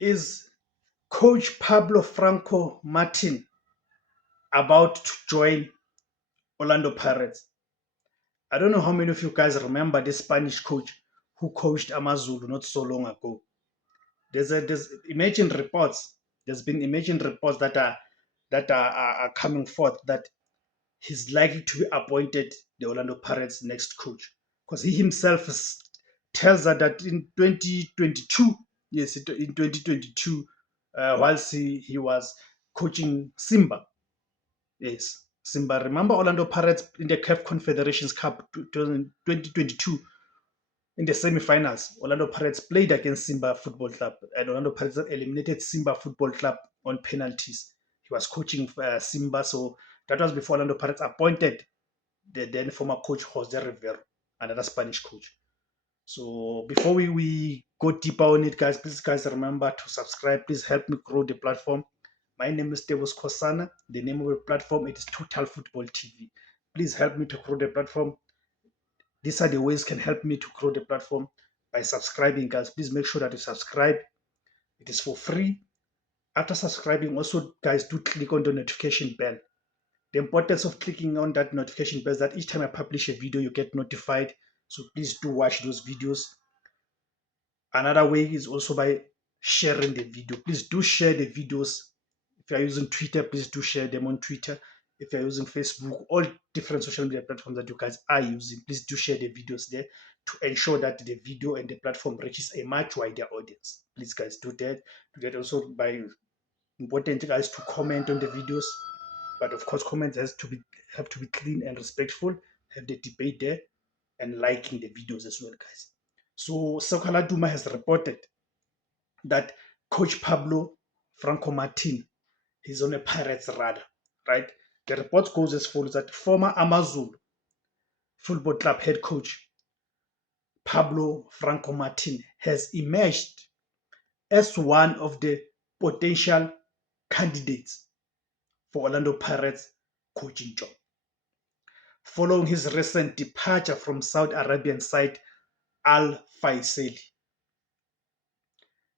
Is Coach Pablo Franco Martin about to join Orlando Pirates? I don't know how many of you guys remember this Spanish coach who coached Amazulu not so long ago. There's emerging reports. There's been emerging reports that are coming forth that he's likely to be appointed the Orlando Pirates' next coach because he himself tells us that in 2022, yes, in 2022, whilst he was coaching Simba, yes, Simba. Remember Orlando Pirates in the CAF Confederations Cup 2022 in the semi-finals. Orlando Pirates played against Simba Football Club, and Orlando Pirates eliminated Simba Football Club on penalties. He was coaching Simba, so that was before Orlando Pirates appointed the then former coach Jose Rivero, another Spanish coach. So before we go deeper on it, guys, please guys remember to subscribe. Please help me grow the platform. My name is Devos Kosana. The name of the platform it is Total Football TV. Please help me to grow the platform. These are the ways can help me to grow the platform by subscribing, guys. Please make sure that you subscribe. It is for free. After subscribing, also guys do click on the notification bell. The importance of clicking on that notification bell is that each time I publish a video, you get notified. So please do watch those videos. Another way is also by sharing the video. Please do share the videos. If you're using Twitter, please do share them on Twitter. If you're using Facebook, all different social media platforms that you guys are using, please do share the videos there to ensure that the video and the platform reaches a much wider audience. Please, guys, do that. Do that also by important guys to comment on the videos. But of course, comments have to be clean and respectful. Have the debate there and liking the videos as well, guys. So Sokala Duma has reported that Coach Pablo Franco Martin is on a Pirates radar, right? The report goes as follows that former Amazulu Football Club head coach Pablo Franco Martin has emerged as one of the potential candidates for Orlando Pirates coaching job. Following his recent departure from Saudi Arabian side Al Faisali,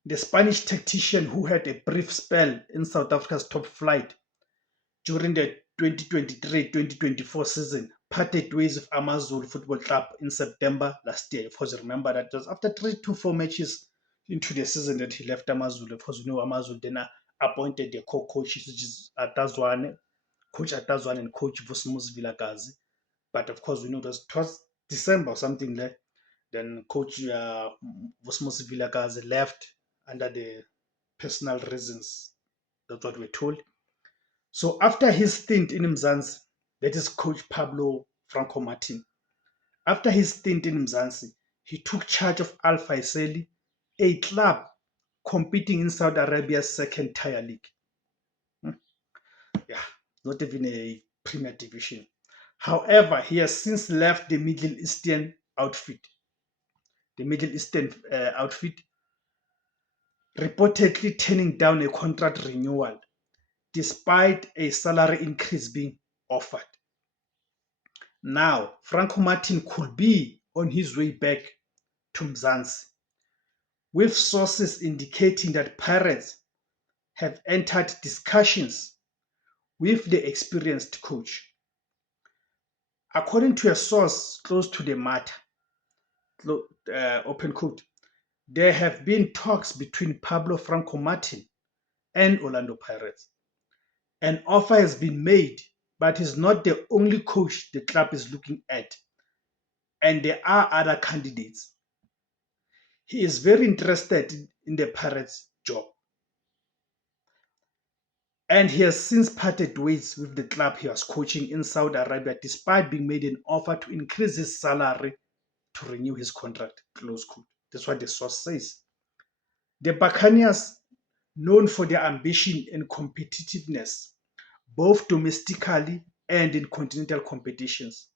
the Spanish tactician who had a brief spell in South Africa's top flight during the 2023-2024 season parted ways with Amazulu Football Club in September last year. Of course, remember that it was after 3 to 4 matches into the season that he left Amazulu. Of course, you know Amazulu then appointed the co-coaches, which is Coach Atazwane and Coach Vusmus Vilakazi. But of course, we know that it was December or something like. Then Coach Vusmus Vilakazi left under the personal reasons. That's what we're told. So after his stint in Mzansi, that is Coach Pablo Franco Martin. After his stint in Mzansi, he took charge of Al Faisali, a club competing in Saudi Arabia's second tier league. Hmm. Yeah, not even a Premier Division. However, he has since left the Middle Eastern outfit. The Middle Eastern outfit, reportedly turning down a contract renewal despite a salary increase being offered. Now, Franco Martin could be on his way back to Mzansi, with sources indicating that Pirates have entered discussions with the experienced coach. According to a source close to the matter, open quote, there have been talks between Pablo Franco Martin and Orlando Pirates. An offer has been made, but he's not the only coach the club is looking at, and there are other candidates. He is very interested in the Pirates job, and he has since parted ways with the club he was coaching in Saudi Arabia despite being made an offer to increase his salary to renew his contract. Close quote. That's what the source says. The Buccaneers, known for their ambition and competitiveness, both domestically and in continental competitions,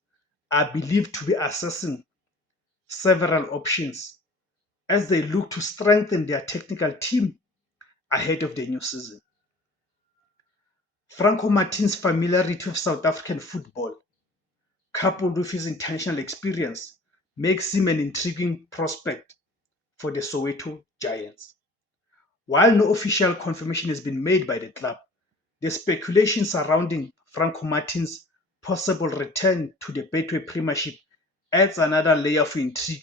are believed to be assessing several options as they look to strengthen their technical team ahead of the new season. Franco Martin's familiarity with South African football, coupled with his international experience, makes him an intriguing prospect for the Soweto Giants. While no official confirmation has been made by the club, the speculation surrounding Franco Martin's possible return to the Betway Premiership adds another layer of intrigue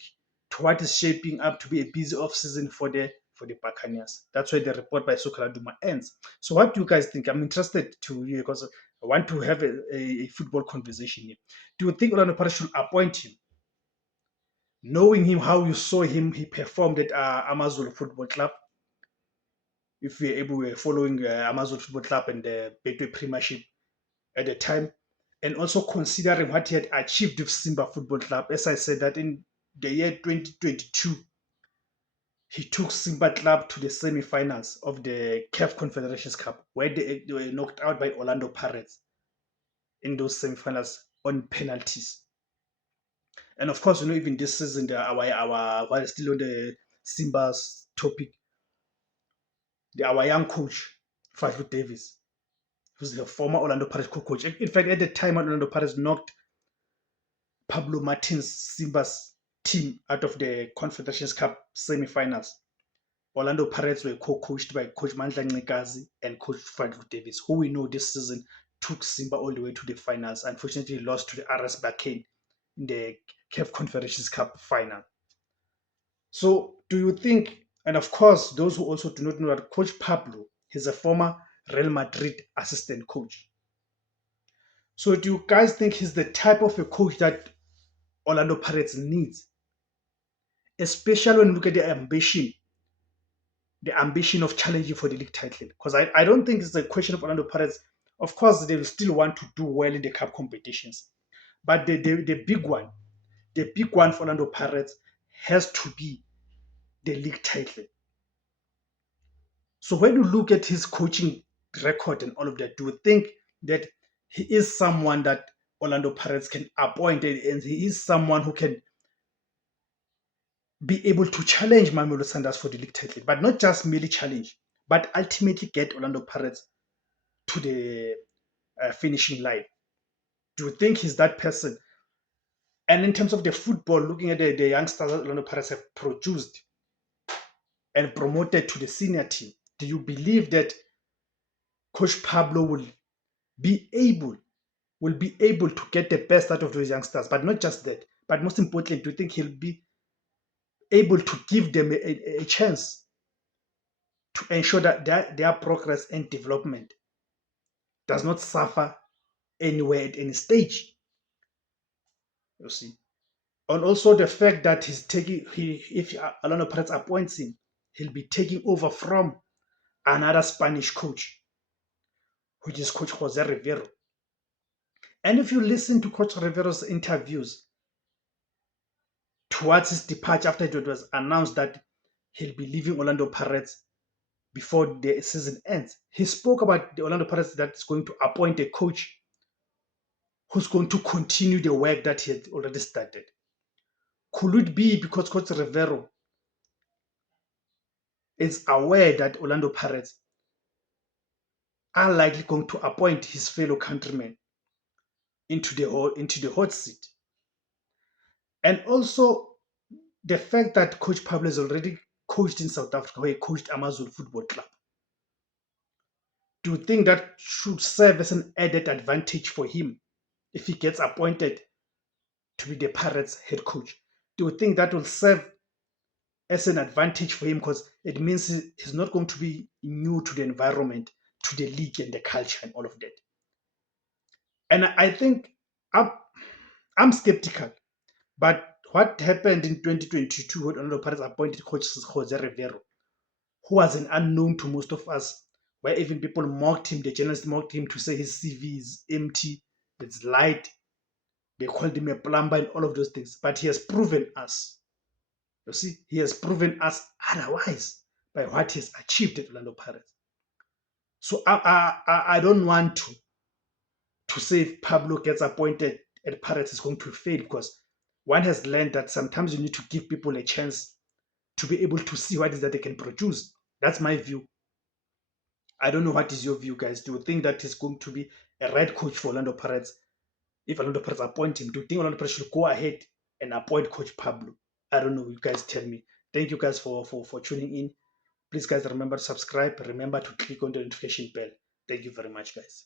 to what is shaping up to be a busy off-season for the Buccaneers. That's where the report by Sokala Duma ends. So what do you guys think? I'm interested to hear because I want to have a football conversation here. Do you think Orlando Pirates should appoint him? Knowing him, how you saw him, he performed at Amazon Football Club. If we were following Amazon Football Club and the Betway Premiership at the time, and also considering what he had achieved with Simba Football Club. As I said, that in the year 2022, he took Simba Club to the semi-finals of the CAF Confederations Cup, where they were knocked out by Orlando Pirates in those semi-finals on penalties. And of course, even this season, while still on the Simba's topic, our young coach, Fadlu Davis, who's the former Orlando Pirates coach. In fact, at the time, Orlando Pirates knocked Pablo Martins Simba's team out of the Confederations Cup semi-finals. Orlando Pirates were co-coached by Coach Mandla Ncikazi and Coach Fadlu Davis, who we know this season took Simba all the way to the finals. Unfortunately, lost to the RS Berkane in the CAF Confederations Cup final. So, do you think, and of course, those who also do not know that Coach Pablo is a former Real Madrid assistant coach. So, do you guys think he's the type of a coach that Orlando Pirates needs, especially when you look at the ambition of challenging for the league title? Because I don't think it's a question of Orlando Pirates. Of course, they will still want to do well in the cup competitions, but the big one for Orlando Pirates has to be the league title. So when you look at his coaching record and all of that, do you think that he is someone that Orlando Pirates can appoint and he is someone who can be able to challenge Mamelodi Sundowns for the league title, but not just merely challenge, but ultimately get Orlando Pirates to the finishing line? Do you think he's that person? And in terms of the football, looking at the youngsters that Orlando Pirates have produced and promoted to the senior team, do you believe that Coach Pablo be able will be able to get the best out of those youngsters? But not just that, but most importantly, do you think he'll be able to give them a chance to ensure that their progress and development does not suffer anywhere at any stage? You see, and also the fact that he's taking if Alano Perez appoints him, he'll be taking over from another Spanish coach, which is Coach Jose Rivero. And if you listen to Coach Rivero's interviews towards his departure after it was announced that he'll be leaving Orlando Pirates before the season ends, he spoke about the Orlando Pirates that's going to appoint a coach who's going to continue the work that he had already started. Could it be because Coach Rivero is aware that Orlando Pirates are likely going to appoint his fellow countrymen into the hot seat? And also the fact that Coach Pablo has already coached in South Africa, where he coached Amazon Football Club. Do you think that should serve as an added advantage for him if he gets appointed to be the Pirates head coach? Do you think that will serve as an advantage for him because it means he's not going to be new to the environment, to the league and the culture and all of that? And I think I'm, I'm skeptical. But what happened in 2022 when Orlando Pirates appointed coach Jose Rivero, who was an unknown to most of us, where even people mocked him, the journalists mocked him to say his CV is empty, it's light. They called him a plumber and all of those things. But he has proven us, you see, he has proven us otherwise by what he has achieved at Orlando Pirates. So I don't want to say if Pablo gets appointed at Pirates is going to fail because one has learned that sometimes you need to give people a chance to be able to see what it is that they can produce. That's my view. I don't know what is your view, guys. Do you think that is going to be a right coach for Orlando Pirates? If Orlando Pirates appoint him, do you think Orlando Pirates should go ahead and appoint Coach Pablo? I don't know. You guys tell me. Thank you guys for tuning in. Please, guys, remember to subscribe. Remember to click on the notification bell. Thank you very much, guys.